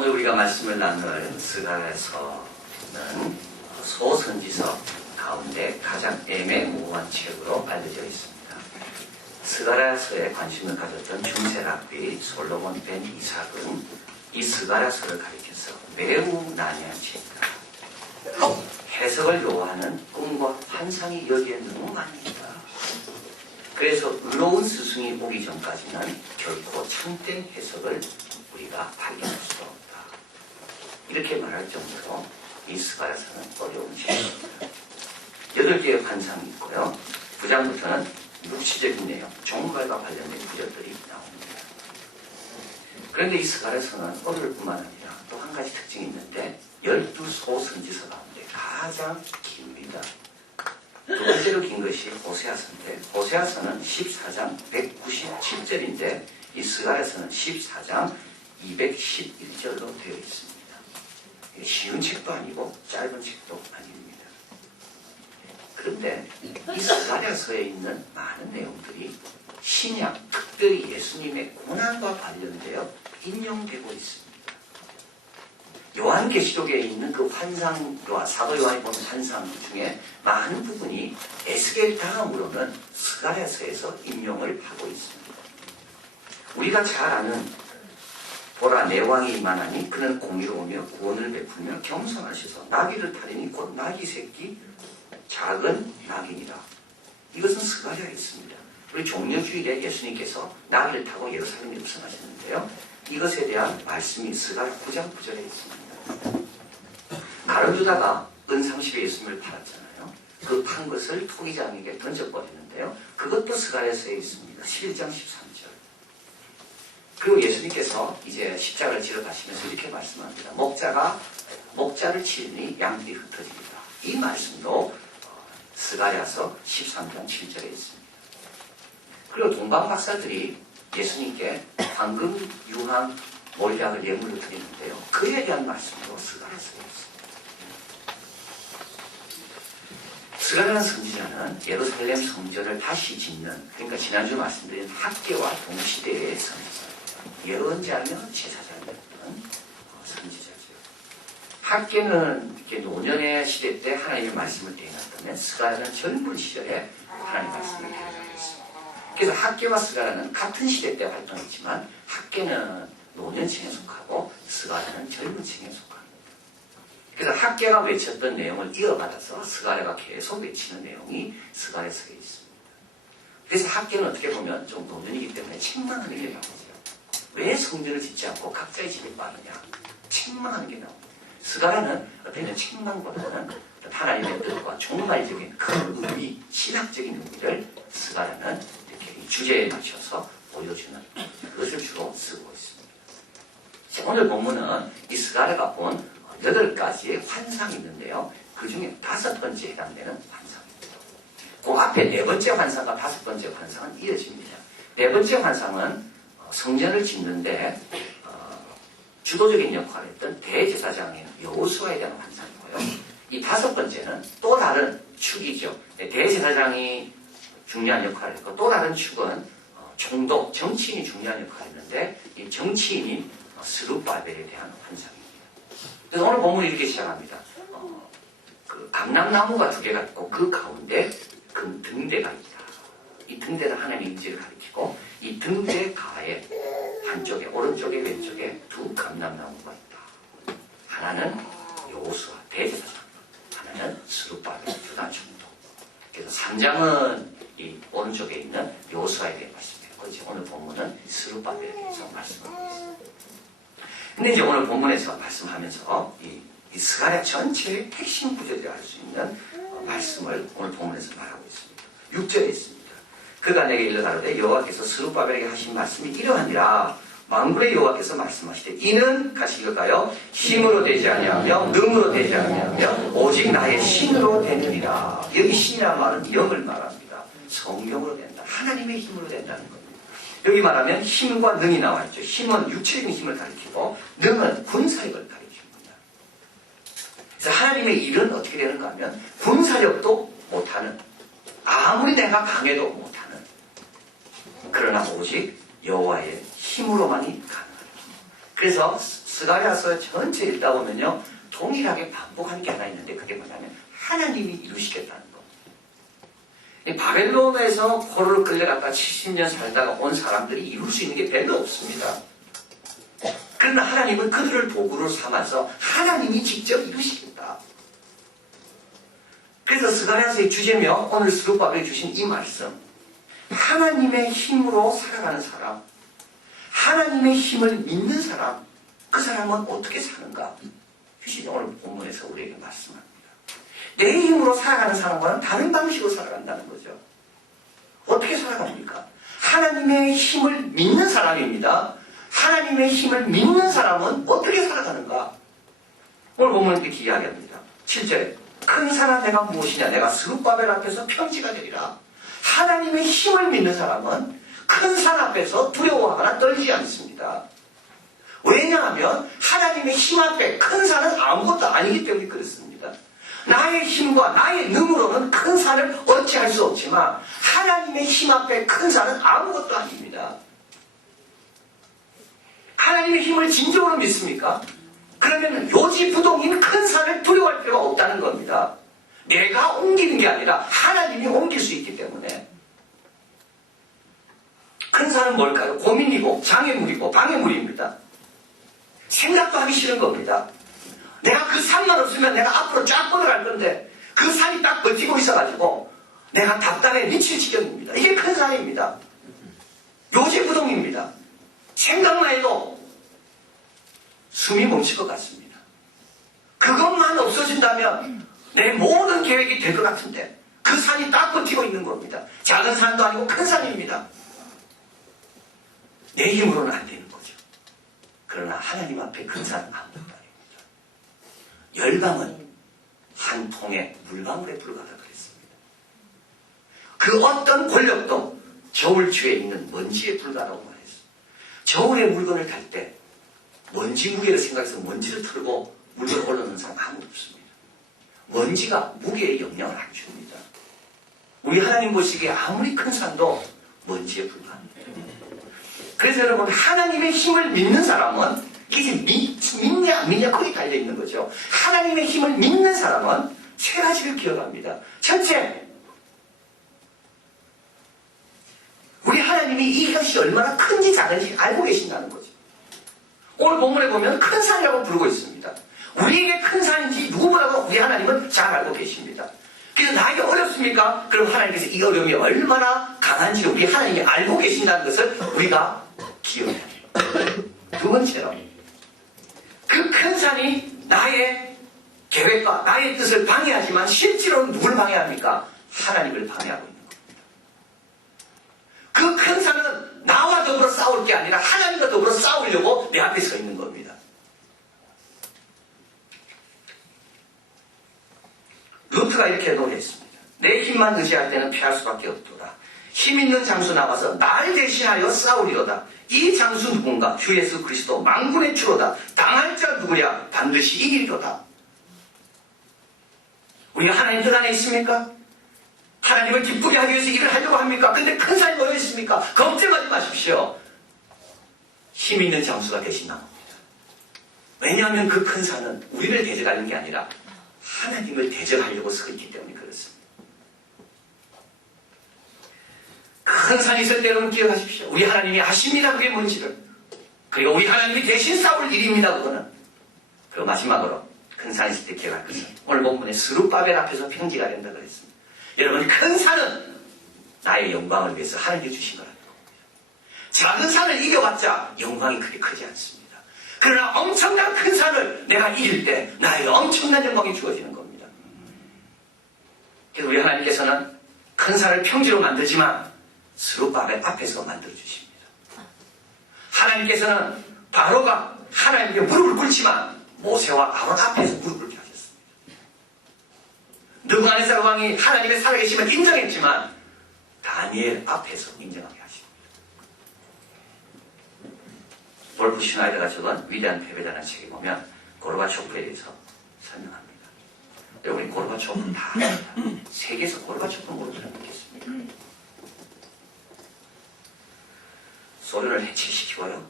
오늘 우리가 말씀을 나눌 스가랴서는 소선지서 가운데 가장 애매모호한 책으로 알려져 있습니다. 스가랴서에 관심을 가졌던 중세랍비 솔로몬 벤 이삭은 이 스가랴서를 가리켜서 매우 난해한 책이다. 해석을 요하는 꿈과 환상이 여기에 너무 많습니다. 그래서 의로운 스승이 오기 전까지는 결코 참된 해석을 우리가 발견할 수가 없다. 이렇게 말할 정도로 이 스가랴서는 어려운 책입니다. 8개의 환상이 있고요. 9장부터는 묵시적인 내용, 종말과 관련된 구절들이 나옵니다. 그런데 이 스가랴서는 어려울 뿐만 아니라 또 한 가지 특징이 있는데 12소 선지서 가운데 가장 깁니다. 두 번째로 긴 것이 호세아서인데 호세아서는 14장 197절인데 이 스가랴서는 14장 211절로 되어 있습니다. 쉬운 책도 아니고 짧은 책도 아닙니다. 그런데 이 스가랴서에 있는 많은 내용들이 신약, 특별히 예수님의 고난과 관련되어 인용되고 있습니다. 요한계시록에 있는 그 환상과 사도 요한이 본 환상 중에 많은 부분이 에스겔 다음으로는 스가랴서에서 인용을 하고 있습니다. 우리가 잘 아는 보라 내 왕이 임하나니 그는 공의로우며 구원을 베풀며 겸손하셔서 나귀를 타리니 곧 나귀 새끼 작은 낙이니라. 이것은 스가랴에 있습니다. 우리 종려주일에 예수님께서 나귀를 타고 예루살렘에 입성하셨는데요. 이것에 대한 말씀이 스가랴 9장 9절에 있습니다. 가룟유다가 은상식에 예수님을 팔았잖아요. 그 판 것을 토기장에게 던져버리는데요. 그것도 스가랴서에 있습니다. 11장 13절. 그리고 예수님께서 이제 십자가를 지러 가시면서 이렇게 말씀합니다. 목자를 치니 양들이 흩어집니다. 이 말씀도 스가랴서 13장 7절에 있습니다. 그리고 동방 박사들이 예수님께 황금, 유황, 몰약을 예물로 드리는데요. 그에 대한 말씀도 스가랴서에 있습니다. 스가랴 선지자는 예루살렘 성전을 다시 짓는, 그러니까 지난주 말씀드린 학계와 동시대의 선지자예요. 예언자면 제사장이었던 선지자죠. 학계는 이렇게 노년의 시대 때 하나님의 말씀을 대행했다면 스가랴는 젊은 시절에 하나님의 말씀을 대행하고 있습니다. 그래서 학계와 스가랴는 같은 시대 때 활동했지만 학계는 노년층에 속하고 스가랴는 젊은 층에 속합니다. 그래서 학계가 외쳤던 내용을 이어받아서 스가랴가 계속 외치는 내용이 스가랴서에 있습니다. 그래서 학계는 어떻게 보면 좀 노년이기 때문에 책망하는 게 나오죠. 왜 성전을 짓지 않고 각자의 집에 빠르냐? 책망하는 게 나옵니다. 스가랴는 어떤 책망보다는 하나님의 뜻과 종말적인 그 의미, 신학적인 의미를 스가랴는 이렇게 주제에 맞춰서 보여주는 그것을 주로 쓰고 있습니다. 오늘 본문은 이 스가랴가 본 8가지의 환상이 있는데요. 그 중에 5번째에 해당되는 환상입니다. 그 앞에 4번째 환상과 5번째 환상은 이어집니다. 4번째 환상은 성전을 짓는데 주도적인 역할을 했던 대제사장인 여호수아에 대한 환상이고요. 이 5번째는 또 다른 축이죠. 대제사장이 중요한 역할을 했고 또 다른 축은 총독, 정치인이 중요한 역할을 했는데 이 정치인인 스룹바벨에 대한 환상입니다. 그래서 오늘 본문이 이렇게 시작합니다. 그 감람나무가 2개가 있고 그 가운데 등대가 있다. 이 등대는 하나님의 임재를 가리키고 이 등대 가에 한쪽에 오른쪽에 왼쪽에 2 감람나무가 있다. 하나는 여호수아 대제사장, 하나는 스룹바벨 유다 총독. 그래서 3장은 이 오른쪽에 있는 여호수아에 대해 말씀했고 이제 오늘 본문은 스룹바벨에 대해서 말씀하고 있습니다. 근데 이제 오늘 본문에서 말씀하면서 이 스가랴 전체의 핵심 구절이라 할 수 있는 말씀을 오늘 본문에서 말하고 있습니다. 6절에 있습니다. 그가 내게 일러가로되 여호와께서 스룹바벨에게 하신 말씀이 이러하니라. 만군의 여호와께서 말씀하시되 이는 같이 읽을까요? 힘으로 되지 아니하며 능으로 되지 아니하며 오직 나의 신으로 되느니라. 여기 신이라는 말은 영을 말합니다. 성경으로 된다. 하나님의 힘으로 된다는 겁니다. 여기 말하면 힘과 능이 나와 있죠. 힘은 육체적인 힘을 가리키고 능은 군사력을 가리킵니다. 그래서 하나님의 일은 어떻게 되는가 하면 군사력도 못하는, 아무리 내가 강해도 못하는, 그러나 오직 여호와의 힘으로만이 가능합니다. 그래서 스가랴서 전체 읽다 보면요, 동일하게 반복하는 게 하나 있는데 그게 뭐냐면 하나님이 이루시겠다는 거. 이 바벨론에서 포로를 끌려갔다 70년 살다가 온 사람들이 이룰 수 있는 게 별로 없습니다. 그러나 하나님은 그들을 도구로 삼아서 하나님이 직접 이루시겠다. 그래서 스가랴서의 주제며 오늘 스룹바벨이 주신 이 말씀, 하나님의 힘으로 살아가는 사람, 하나님의 힘을 믿는 사람, 그 사람은 어떻게 사는가? 주시니 오늘 본문에서 우리에게 말씀합니다. 내 힘으로 살아가는 사람과는 다른 방식으로 살아간다는 거죠. 어떻게 살아갑니까? 하나님의 힘을 믿는 사람입니다. 하나님의 힘을 믿는 사람은 어떻게 살아가는가? 오늘 본문은 이렇게 이야기합니다. 7절에 큰 사람 내가 무엇이냐? 내가 스룹바벨 앞에서 평지가 되리라. 하나님의 힘을 믿는 사람은 큰 산 앞에서 두려워하거나 떨지 않습니다. 왜냐하면 하나님의 힘 앞에 큰 산은 아무것도 아니기 때문에 그렇습니다. 나의 힘과 나의 능으로는 큰 산을 어찌할 수 없지만 하나님의 힘 앞에 큰 산은 아무것도 아닙니다. 하나님의 힘을 진정으로 믿습니까? 그러면 요지부동인 큰 산을 두려워할 필요가 없다는 겁니다. 내가 옮기는 게 아니라 하나님이 옮길 수 있기 때문에. 큰 산은 뭘까요? 고민이고 장애물이고 방해물입니다. 생각도 하기 싫은 겁니다. 내가 그 산만 없으면 내가 앞으로 쫙 뻗어갈 건데 그 산이 딱 버티고 있어가지고 내가 답답해 미칠 지경입니다. 이게 큰 산입니다. 요지부동입니다. 생각만 해도 숨이 멈출 것 같습니다. 그것만 없어진다면 내 모든 계획이 될 것 같은데 그 산이 딱 버티고 있는 겁니다. 작은 산도 아니고 큰 산입니다. 내 힘으로는 안 되는 거죠. 그러나 하나님 앞에 큰 산은 아무것도 아닙니다. 열방은 한 통의 물방울에 불과하다 그랬습니다. 그 어떤 권력도 저울추에 있는 먼지에 불과하다고 말했습니다. 저울에 물건을 탈 때 먼지 무게를 생각해서 먼지를 털고 물건을 올려놓는 사람 아무도 없습니다. 먼지가 무게에 영향을 안 줍니다. 우리 하나님 보시기에 아무리 큰 산도 먼지에 불과합니다. 그래서 여러분 하나님의 힘을 믿는 사람은 이게 믿냐 안 믿냐 거기 달려있는 거죠. 하나님의 힘을 믿는 사람은 세 가지를 기억합니다. 첫째, 우리 하나님이 이 것이 얼마나 큰지 작은지 알고 계신다는 거죠. 오늘 본문에 보면 큰 산이라고 부르고 있습니다. 우리에게 큰 산인지 누구보다도 우리 하나님은 잘 알고 계십니다. 그래서 나에게 어렵습니까? 그럼 하나님께서 이 어려움이 얼마나 강한지를 우리 하나님이 알고 계신다는 것을 우리가 기억해야 해요. 두 번째로 그 큰 산이 나의 계획과 나의 뜻을 방해하지만 실제로는 누굴 방해합니까? 하나님을 방해하고 있는 겁니다. 그 큰 산은 나와 더불어 싸울 게 아니라 하나님과 더불어 싸우려고 내 앞에 서 있는 겁니다. 루트가 이렇게 노래했습니다. 내 힘만 의지할 때는 피할 수밖에 없도다. 힘 있는 장수 나와서 날 대신하여 싸우리로다. 이 장수 누군가? 주 예수 그리스도 만군의 주로다. 당할 자 누구냐? 반드시 이기리로다. 우리가 하나님 뜻 안에 있습니까? 하나님을 기쁘게 하기 위해서 일을 하려고 합니까? 근데 큰 산이 모여 있습니까? 걱정하지 마십시오. 힘 있는 장수가 대신 나옵니다. 왜냐하면 그 큰 산은 우리를 대적하는 게 아니라 하나님을 대적하려고 서 있기 때문에 그렇습니다. 큰 산이 있을 때 여러분 기억하십시오. 우리 하나님이 아십니다. 그게 뭔지를. 그리고 우리 하나님이 대신 싸울 일입니다. 그거는. 그리고 마지막으로 큰 산이 있을 때 기억할 것은 오늘 본문에 스룹바벨 앞에서 평지가 된다 그랬습니다. 여러분 큰 산은 나의 영광을 위해서 하나님께 주신 거라는 겁니다. 작은 산을 이겨봤자 영광이 그렇게 크지 않습니다. 그러나 엄청난 큰 산을 내가 이길 때 나에게 엄청난 영광이 주어지는 겁니다. 그래서 우리 하나님께서는 큰 산을 평지로 만들지만 스룹바벨 앞에서 만들어주십니다. 하나님께서는 바로가 하나님께 무릎을 꿇지만 모세와 아론 앞에서 무릎을 꿇게 하셨습니다. 느부갓네살 왕이 하나님의 살아계심을 인정했지만 다니엘 앞에서 인정하게 하십니다. 돌프 슈나이더가 적은 위대한 패배자라는 책에 보면 고르바초프에 대해서 설명합니다. 여러분이 고르바초프는 다 압니다. 세계에서 고르바초프 모르는 사람 있겠습니까? 소련을 해체시키고요.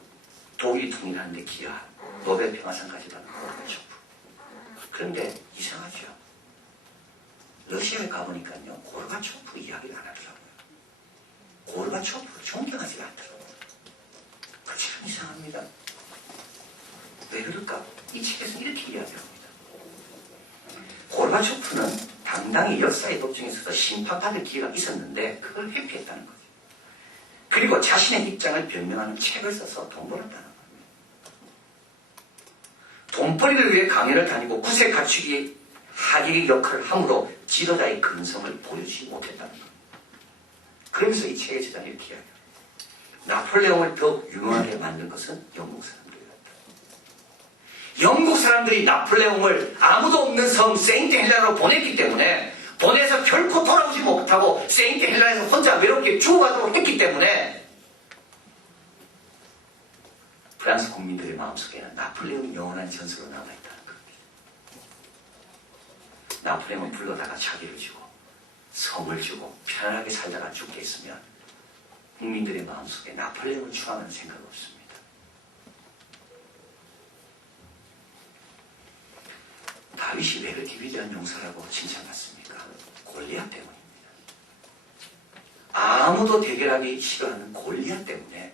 독일이 통일하는데 기여한 노벨 평화상까지 받은 고르바초프. 그런데 이상하죠. 러시아에 가보니까요, 고르바초프 이야기를 안 하더라고요. 고르바초프를 존경하지 않더라고요. 그 참 이상합니다. 왜 그럴까? 이 책에서 이렇게 이야기합니다. 고르바초프는 당당히 역사의 도중에 있어서 심판받을 기회가 있었는데 그걸 회피했다는 거죠. 그리고 자신의 입장을 변명하는 책을 써서 돈 벌었다는 겁니다. 돈벌이를 위해 강연을 다니고 구세 갖추기 하객의 역할을 함으로 지도자의 근성을 보여주지 못했다는 겁니다. 그러면서 이 책의 저자는 이렇게 이야기합니다. 나폴레옹을 더 유명하게 만든 것은 영국 사람들이었다. 영국 사람들이 나폴레옹을 아무도 없는 섬 세인트 헬라로 보냈기 때문에 보내서 결코 돌아오지 못하고 세인트 헬라에서 혼자 외롭게 죽어가도록 했기 때문에 프랑스 국민들의 마음속에는 나폴레옹이 영원한 전설로 남아있다는 겁니다. 나폴레옹은 불러다가 자기를 주고 성을 주고 편안하게 살다가 죽겠으면 국민들의 마음속에 나폴레옹을 추앙하는 생각 없습니다. 다윗이 왜 그렇게 위대한 용사라고 칭찬받습니까? 골리앗 때문입니다. 아무도 대결하기 싫어하는 골리앗 때문에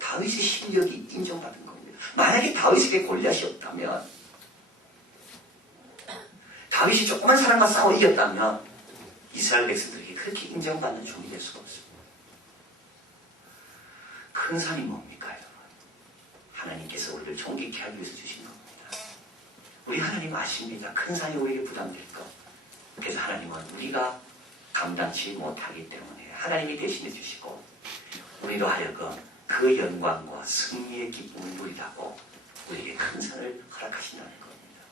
다윗의 실력이 인정받은 겁니다. 만약에 다윗에게 골리앗이 없다면, 다윗이 조그만 사람과 싸워 이겼다면 이스라엘 백성들에게 그렇게 인정받는 종이 될 수가 없습니다. 큰 산이 뭡니까, 여러분? 하나님께서 우리를 존귀케 하기 위해서 주신 겁니다. 우리 하나님 아십니다. 큰 산이 우리에게 부담될 것. 그래서 하나님은 우리가 감당치 못하기 때문에 하나님이 대신해 주시고 우리로 하여금 그 영광과 승리의 기쁨을 누리라고 우리에게 큰 산을 허락하신다는 겁니다.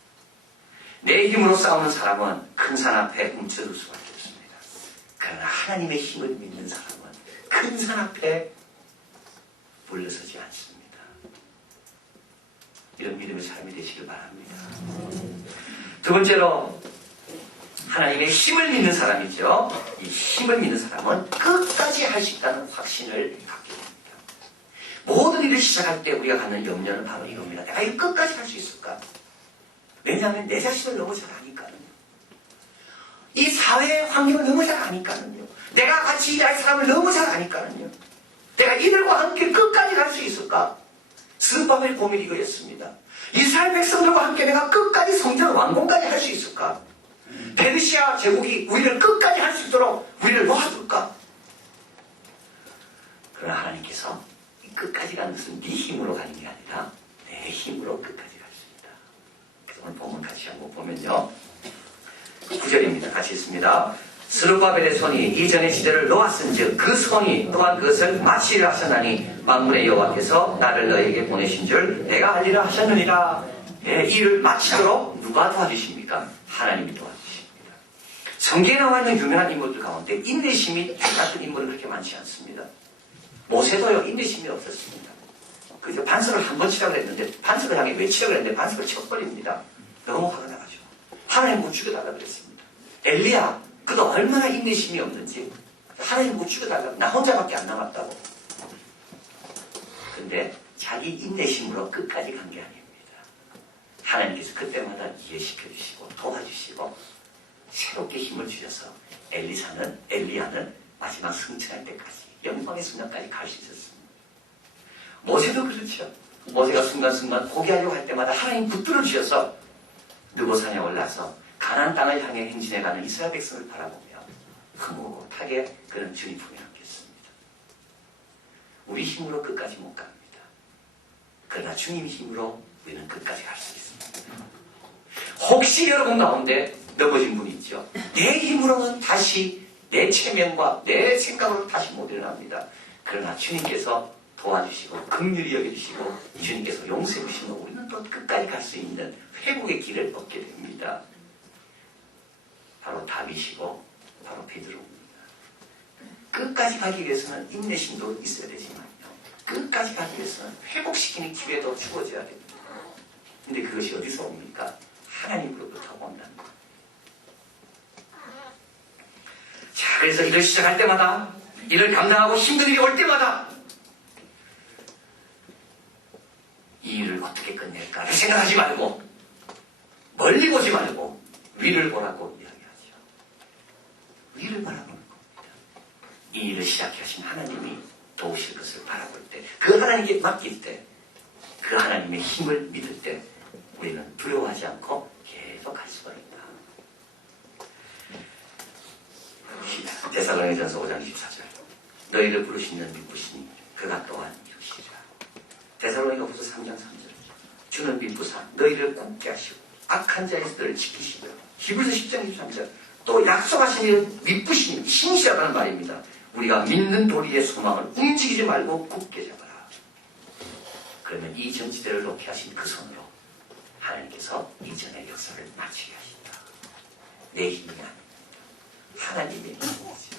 내 힘으로 싸우는 사람은 큰 산 앞에 움츠릴 수밖에 없습니다. 그러나 하나님의 힘을 믿는 사람은 큰 산 앞에 물러서지 않습니다. 이런 믿음의 삶이 되시길 바랍니다. 두 번째로 하나님의 힘을 믿는 사람이죠. 이 힘을 믿는 사람은 끝까지 할 수 있다는 확신을 갖게 됩니다. 모든 일을 시작할 때 우리가 갖는 염려는 바로 이겁니다. 내가 이 끝까지 할 수 있을까? 왜냐하면 내 자신을 너무 잘 아니까는요. 이 사회의 환경을 너무 잘 아니까는요. 내가 같이 일할 사람을 너무 잘 아니까는요. 내가 이들과 함께 끝까지 갈 수 있을까? 스바벨 고민이 이거였습니다. 이스라엘 백성들과 함께 내가 끝까지 성전 완공까지 할 수 있을까? 페르시아 제국이 우리를 끝까지 할 수 있도록 우리를 놓아줄까? 그러나 하나님께서 끝까지 가는 것은 네 힘으로 가는 게 아니라 내 힘으로 끝까지 갈 수 있다. 그래서 오늘 본문 같이 한번 보면요. 9절입니다. 같이 읽습니다. 스룹바벨의 손이 이전의 지대를 놓았은즉 그 손이 또한 그것을 마치리라 하셨나니 만군의 여호와께서 나를 너에게 보내신 줄 내가 알리라 하셨느니라. 이 일을 마치도록 누가 도와주십니까? 하나님이 도와주십니다. 성경에 나와 있는 유명한 인물들 가운데 인내심이 같은 인물은 그렇게 많지 않습니다. 모세도요, 인내심이 없었습니다. 그저 반석을 한 번 치라고 했는데 반석을 향해 왜 치라고 했는데 반석을 쳐버립니다. 너무 화가 나가지고 하나님 못 죽여달라 그랬습니다. 엘리야, 그도 얼마나 인내심이 없는지 하나님 못 죽여달라고, 나 혼자밖에 안 남았다고. 근데 자기 인내심으로 끝까지 간 게 아닙니다. 하나님께서 그때마다 이해시켜 주시고 도와주시고 새롭게 힘을 주셔서 엘리야는 마지막 승천할 때까지 영광의 순간까지 갈 수 있었습니다. 모세도 그렇죠. 모세가 순간순간 포기하려고 할 때마다 하나님 붙들어 주셔서 느보산에 올라서 가나안 땅을 향해 행진해가는 이스라엘 백성을 바라보며 흐뭇하게 그는 주님 품에 안겼습니다. 우리 힘으로 끝까지 못 갑니다. 그러나 주님 힘으로 우리는 끝까지 갈 수 있습니다. 혹시 여러분 가운데 넘어진 분이 있죠. 내 힘으로는 다시 내 체면과 내 생각으로 다시 못 일어납니다. 그러나 주님께서 도와주시고 긍휼히 여겨주시고 주님께서 용서해 주시면 우리는 또 끝까지 갈 수 있는 회복의 길을 얻게 됩니다. 바로 다윗이고 바로 베드로입니다. 끝까지 가기 위해서는 인내심도 있어야 되지만요. 끝까지 가기 위해서는 회복시키는 기회도 주어져야 됩니다. 근데 그것이 어디서 옵니까? 하나님으로부터 온다는 거예요. 자, 그래서 일을 시작할 때마다, 일을 감당하고 힘든 일이 올 때마다 이 일을 어떻게 끝낼까를 생각하지 말고 멀리 보지 말고 위를 보라고 이야기하죠. 위를 바라보는 겁니다. 이 일을 시작해 하신 하나님이 도우실 것을 바라볼 때, 그 하나님께 맡길 때, 그 하나님의 힘을 믿을 때 우리는 두려워하지 않고 계속 갈 수가 있다. 데살로니가전서 5장 24절. 너희를 부르시는 믿으시니 그가 또한 이루시리라. 데살로니가후서 3장 3절. 주는 믿부사 너희를 굳게 하시고 악한 자에서 너를 지키시리라. 히브리서 10장 23절. 또 약속하신 일을 믿으시니 신실하다는 말입니다. 우리가 믿는 도리의 소망을 움직이지 말고 굳게 잡아라. 그러면 이 전지대를 놓게 하신 그 손으로 하나님께서 이전의 역사를 마치게 하신다. 내 힘이 아닙니다. 하나님의 힘이죠.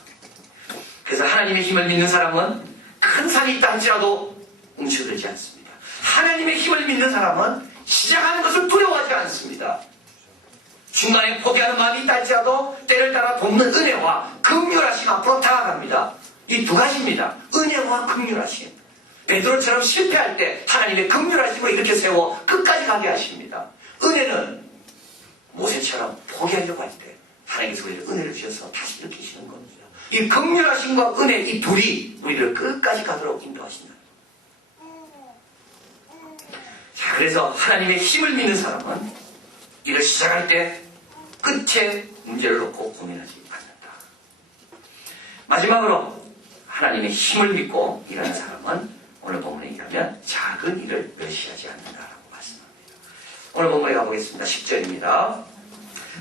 그래서 하나님의 힘을 믿는 사람은 큰 산이 있다 할지라도 움츠러들지 않습니다. 하나님의 힘을 믿는 사람은 시작하는 것을 두려워하지 않습니다. 중간에 포기하는 마음이 있다 할지라도 때를 따라 돕는 은혜와 긍휼하심 앞으로 다가갑니다. 이 두 가지입니다. 은혜와 긍휼하심. 베드로처럼 실패할 때 하나님의 긍휼하심으로 이렇게 세워 끝까지 가게 하십니다. 은혜는 모세처럼 포기하려고 할 때 하나님께서 우리를 은혜를 주셔서 다시 일으키시는 겁니다. 이 긍휼하심과 은혜 이 둘이 우리를 끝까지 가도록 인도하신다. 자, 그래서 하나님의 힘을 믿는 사람은 일을 시작할 때 끝에 문제를 놓고 고민하지 않는다. 마지막으로 하나님의 힘을 믿고 일하는 사람은 오늘 본문에 의하면 작은 일을 멸시하지 않는다라고 말씀합니다. 오늘 본문에 가보겠습니다. 10절입니다.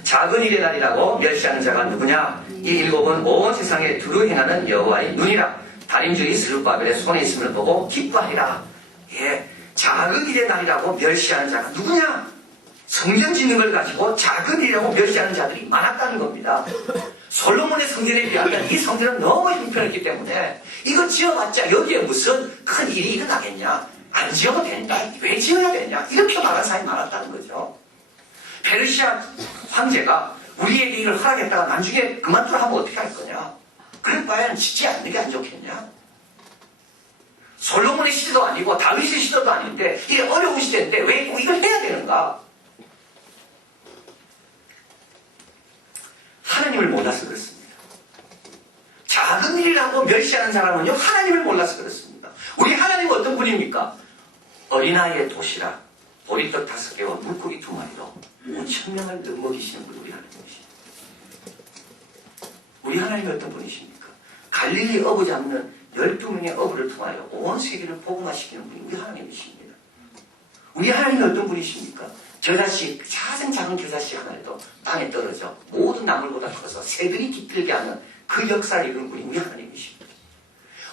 작은 일의 날이라고 멸시하는 자가 누구냐? 이 일곱은 온 세상에 두루 행하는 여호와의 눈이라. 달인주의 스룹바벨의 손에 있음을 보고 기뻐하리라. 예, 작은 일의 날이라고 멸시하는 자가 누구냐? 성전 짓는 걸 가지고 작은 일이라고 멸시하는 자들이 많았다는 겁니다. 솔로몬의 성전에 비하면 이 성전은 너무 형편했기 때문에 이거 지어봤자 여기에 무슨 큰 일이 일어나겠냐? 안 지어도 된다. 왜 지어야 되냐? 이렇게 말하는 사람이 많았다는 거죠. 페르시아 황제가 우리에게 이걸 허락했다가 나중에 그만두라 하면 어떻게 할 거냐? 그럴 바에는 짓지 않는 게 안 좋겠냐? 솔로몬의 시대도 아니고 다윗의 시대도 아닌데 이게 어려운 시대인데 왜 꼭 이걸 해야 되는가? 하나님을 몰라서 그렇습니다. 작은 일이라고 멸시하는 사람은요, 하나님을 몰라서 그렇습니다. 우리 하나님은 어떤 분입니까? 어린아이의 도시락, 보리떡 5개와 물고기 2마리로 5,000명을 먹이시는 분이 우리 하나님이십니다. 우리 하나님이 어떤 분이십니까? 갈릴리 어부 잡는 12명의 어부를 통하여 온 세계를 복음화시키는 분이 우리 하나님이십니다. 우리 하나님이 어떤 분이십니까? 겨자씨, 작은 겨자씨 하나라도 땅에 떨어져 모든 나물보다 커서 새들이 깃들게 하는 그 역사를 이룬 분이 우리 하나님이십니다.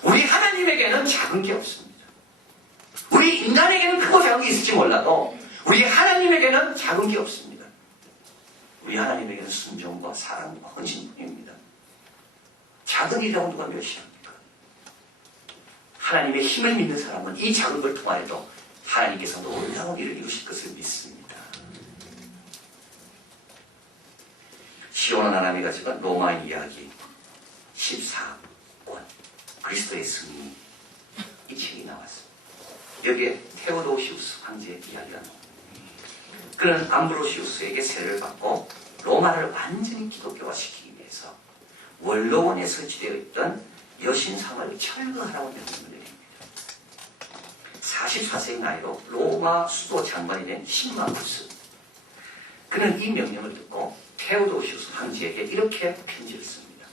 우리 하나님에게는 작은 게 없습니다. 우리 인간에게는 크고 작은 게 있을지 몰라도 우리 하나님에게는 작은 게 없습니다. 우리 하나님에게는 순종과 사랑과 헌신뿐입니다. 작은 일이라고 누가 멸시합니까? 하나님의 힘을 믿는 사람은 이 작은 걸 통하여도 하나님께서 놀라운 일을 이루실 것을 믿습니다. 시온은 하나미가 적은 로마인 이야기 14권 그리스도의 승리 이 책이 나왔습니다. 여기에 테오도시우스 황제의 이야기가 나옵니다. 그는 암브로시우스에게 세례를 받고 로마를 완전히 기독교화시키기 위해서 원로원에 설치되어 있던 여신상을 철거하라고 명령을 내립니다. 44세의 나이로 로마 수도 장관이 된 신마쿠스. 그는 이 명령을 듣고 테오도시우스 황제에게 이렇게 편지를 씁니다.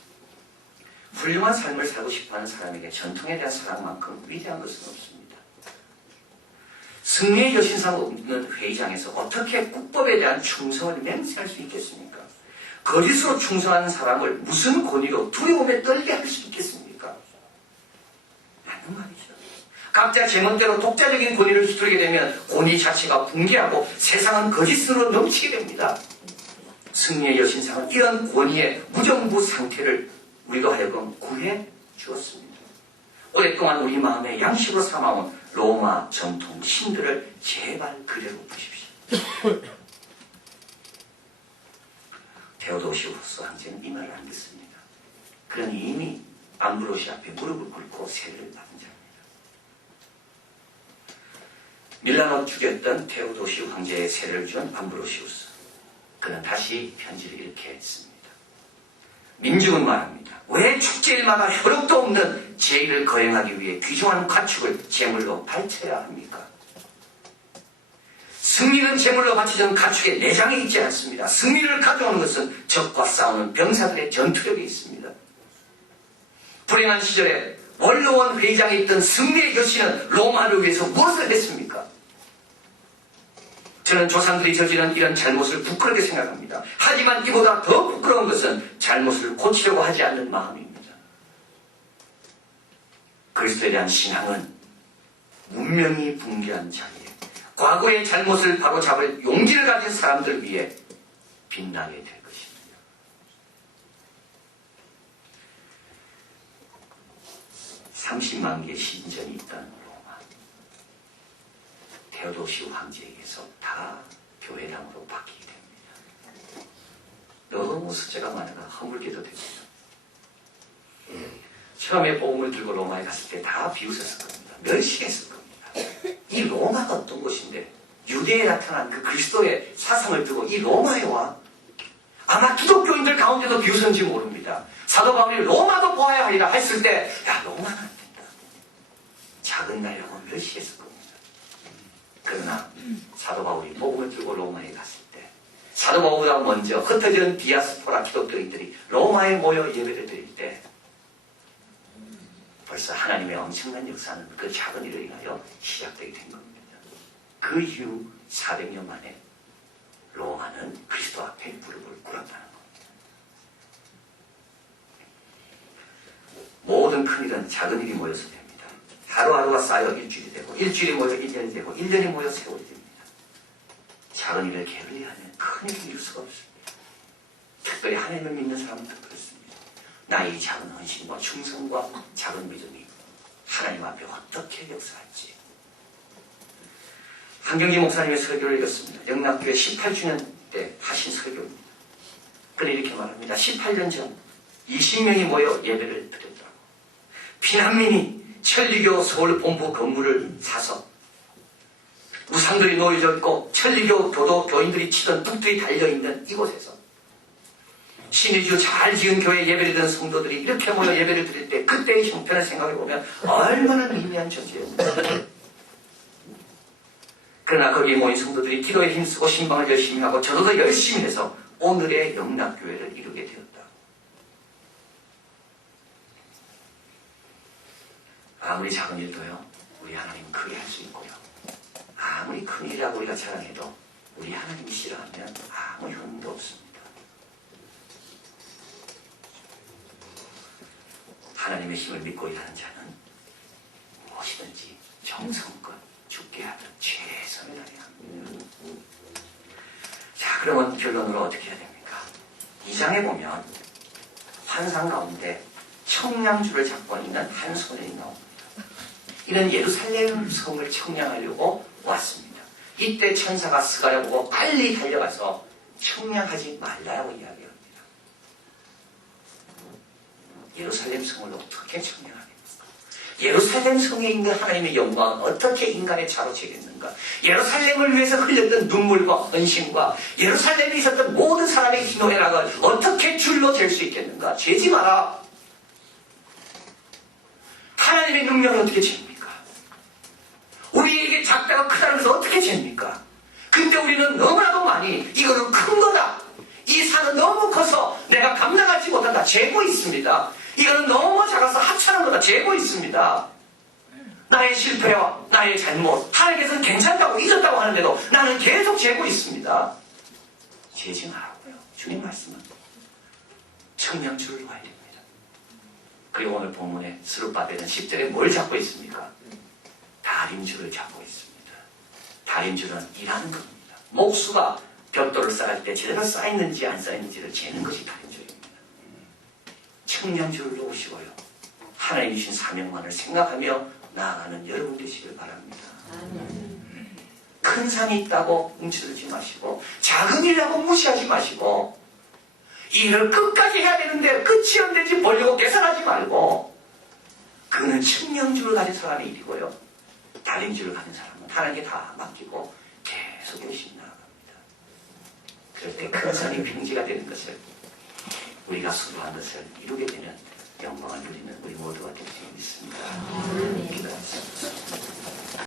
훌륭한 삶을 살고 싶어하는 사람에게 전통에 대한 사랑만큼 위대한 것은 없습니다. 승리의 여신상 없는 회의장에서 어떻게 국법에 대한 충성을 맹세할 수 있겠습니까? 거짓으로 충성하는 사람을 무슨 권위로 두려움에 떨게 할 수 있겠습니까? 맞는 말이죠. 각자 제멋대로 독자적인 권위를 휘두르게 되면 권위 자체가 붕괴하고 세상은 거짓으로 넘치게 됩니다. 승리의 여신상은 이런 권위의 무정부 상태를 우리로 하여금 구해 주었습니다. 오랫동안 우리 마음의 양식으로 삼아온 로마 전통 신들을 제발 그대로 보십시오. 테오도시우스 황제는 이 말을 안 듣습니다. 그는 이미 암브로시 앞에 무릎을 꿇고 세례를 받은 자입니다. 밀라노 죽였던 테오도시 황제의 세례를 준 암브로시우스. 그는 다시 편지를 이렇게 했습니다. 민중은 말합니다. 왜 축제일마다 효력도 없는 제의를 거행하기 위해 귀중한 가축을 제물로 바쳐야 합니까? 승리는 제물로 바치던 가축에 내장이 있지 않습니다. 승리를 가져오는 것은 적과 싸우는 병사들의 전투력이 있습니다. 불행한 시절에 원로원 회장에 있던 승리의 여신은 로마를 위해서 무엇을 했습니까? 저는 조상들이 저지른 이런 잘못을 부끄럽게 생각합니다. 하지만 이보다 더 부끄러운 것은 잘못을 고치려고 하지 않는 마음입니다. 그리스도에 대한 신앙은 문명이 붕괴한 자리에 과거의 잘못을 바로잡을 용기를 가진 사람들 위해 빛나게 될 것입니다. (30만 개의 신전이 있다는 로마, 테오도시 황제에게서 다 교회당으로 바뀌게 됩니다. 너무 숫자가 많아가 허물게도 됩니다. 처음에 복음을 들고 로마에 갔을 때 다 비웃었을 겁니다. 멸시했을 겁니다. 이 로마가 어떤 곳인데 유대에 나타난 그 그리스도의 사상을 두고 이 로마에 와? 아마 기독교인들 가운데도 비웃은지 모릅니다. 사도 바울이 로마도 보아야 하리라 했을 때 야, 로마는 안 된다. 작은 나라고 멸시했을 겁니다. 그러나 사도 바울이 복음을 들고 로마에 갔을 때 사도 바울보다 먼저 흩어진 디아스포라 기독교인들이 로마에 모여 예배를 드릴 때 벌써 하나님의 엄청난 역사는 그 작은 일을 인하여 시작되게 된 겁니다. 그 이후 400년 만에 로마는 그리스도 앞에 무릎을 꿇었다는 겁니다. 모든 큰일은 작은 일이 모여서 됩니다. 하루하루가 쌓여 일주일이 되고 일주일이 모여 1년이 되고 1년이 모여 세월이 됩니다. 작은 일을 게을리하면 큰 일을 이룰 수가 없습니다. 특별히 하나님을 믿는 사람들은 그렇습니다. 나의 작은 헌신과 충성과 작은 믿음이 하나님 앞에 어떻게 역사할지. 한경지 목사님의 설교를 읽었습니다. 영락교회 18주년 때 하신 설교입니다. 그는 이렇게 말합니다. 18년 전 20명이 모여 예배를 드렸더라고. 피난민이 천리교 서울 본부 건물을 사서 우상들이 놓여져 있고 천리교 교인들이 치던 뚝들이 달려있는 이곳에서 신의주 잘 지은 교회 예배를 드는 성도들이 이렇게 모여 예배를 드릴 때 그때의 형편을 생각해보면 얼마나 미미한 존재였는지. 그러나 거기에 모인 성도들이 기도에 힘쓰고 신방을 열심히 하고 저도 더 열심히 해서 오늘의 영락교회를 이루게 되었다. 아무리 작은 일도요, 우리 하나님은 크게 할 수 있고요. 아무리 큰 일이라고 우리가 자랑해도 우리 하나님이 싫어하면 아무 효능도 없습니다. 하나님의 힘을 믿고 일하는 자는 무엇이든지 정성껏 죽게 하듯 최선을 다해야 합니다. 자, 그러면 결론으로 어떻게 해야 됩니까? 2장에 보면 환상 가운데 청량줄을 잡고 있는 한 소년이 나옵니다. 이는 예루살렘 성을 청량하려고 왔습니다. 이때 천사가 스가랴 보고 빨리 달려가서 청량하지 말라고 이야기합니다. 예루살렘 성을 어떻게 청량하겠는가? 예루살렘 성에 있는 하나님의 영광은 어떻게 인간의 자로 재겠는가? 예루살렘을 위해서 흘렸던 눈물과 헌신과 예루살렘에 있었던 모든 사람의 희노애락을 어떻게 줄로 잴 수 있겠는가? 재지 마라. 하나님의 능력을 어떻게 잽니까? 우리에게 작다가 크다는 것을 어떻게 잽니까? 근데 우리는 너무나도 많이 이거는 큰 거다. 이 산은 너무 커서 내가 감당하지 못한다. 재고 있습니다. 이거는 너무 작아서 하찮은 거다. 재고 있습니다. 나의 실패와 나의 잘못, 하나님께서는 괜찮다고 잊었다고 하는데도 나는 계속 재고 있습니다. 재지 말라고요. 주님 말씀은 청량줄을 놔야 됩니다. 그리고 오늘 본문에 스룹바벨은 10절에 뭘 잡고 있습니까? 다림줄을 잡고 있습니다. 다림줄은 일하는 겁니다. 목수가 벽돌을 쌓을 때 제대로 쌓였는지 안 쌓였는지를 재는 것이 다림줄입니다. 청량줄을 놓으시고요. 하나님 주신 사명만을 생각하며 나아가는 여러분 되시길 바랍니다. 큰 산이 있다고 움츠러들지 마시고 작은 일이라고 무시하지 마시고 이 일을 끝까지 해야 되는데 끝이 언제인지 보려고 계산하지 말고 그는 청량줄을 가진 사람의 일이고요. 달림질을 가진 사람은 하나님께 다 맡기고 계속 열심히 나아갑니다. 그럴 때 큰 선이 평지가 되는 것을 우리가 수고한 것을 이루게 되면 영광을 누리는 우리 모두가 되죠.